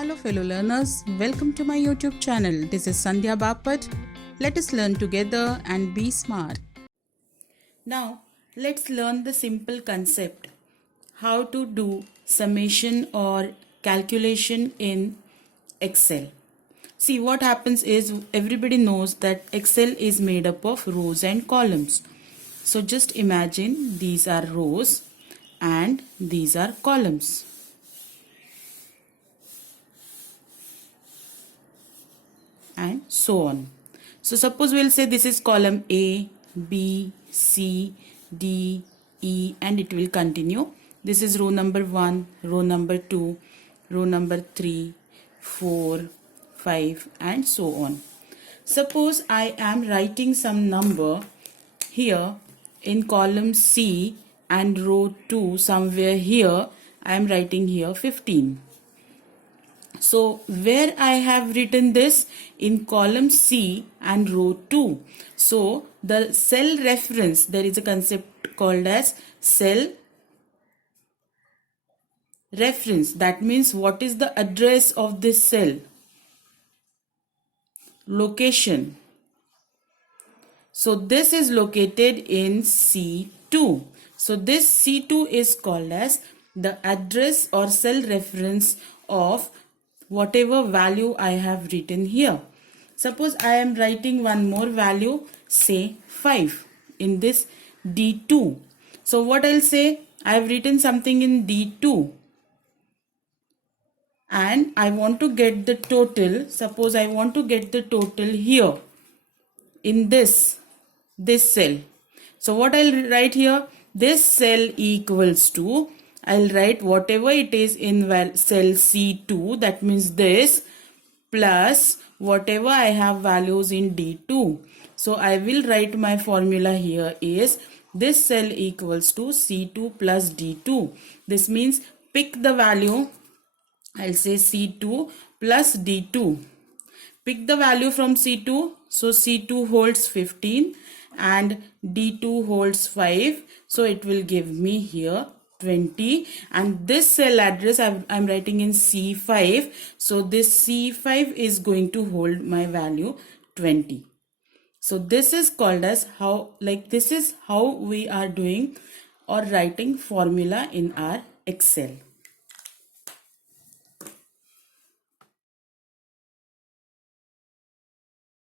Hello fellow learners, welcome to my YouTube channel. This is Sandhya Bapat. Let us learn together and be smart. Now let's learn the simple concept how to do summation or calculation in Excel. See, what happens is everybody knows that Excel is made up of rows and columns. So just imagine these are rows and these are columns. And so on. So suppose we'll say this is column A, B, C, D, E, and it will continue. This is row number 1, row number 2, row number 3, 4, 5, and so on. Suppose I am writing some number here in column C and row 2 somewhere here. I am writing here 15. So where I have written this in column C and row 2. So the cell reference, there is a concept called as cell reference. That means what is the address of this cell? Location. So this is located in C2. So this C2 is called as the address or cell reference of whatever value I have written here. Suppose I am writing one more value, say 5 in this D2. So what I'll say, I have written something in D2 and I want to get the total. Suppose I want to get the total here in this cell. So what I'll write here, this cell equals to, I'll write whatever it is in cell C2, that means this, plus whatever I have values in D2. So I will write my formula here is this cell equals to C2 plus D2. This means pick the value, I'll say C2 plus D2. Pick the value from C2. So C2 holds 15 and D2 holds 5. So it will give me here 20, and this cell address I'm writing in C5. So this C5 is going to hold my value 20. So this is called as this is how we are doing or writing formula in our Excel.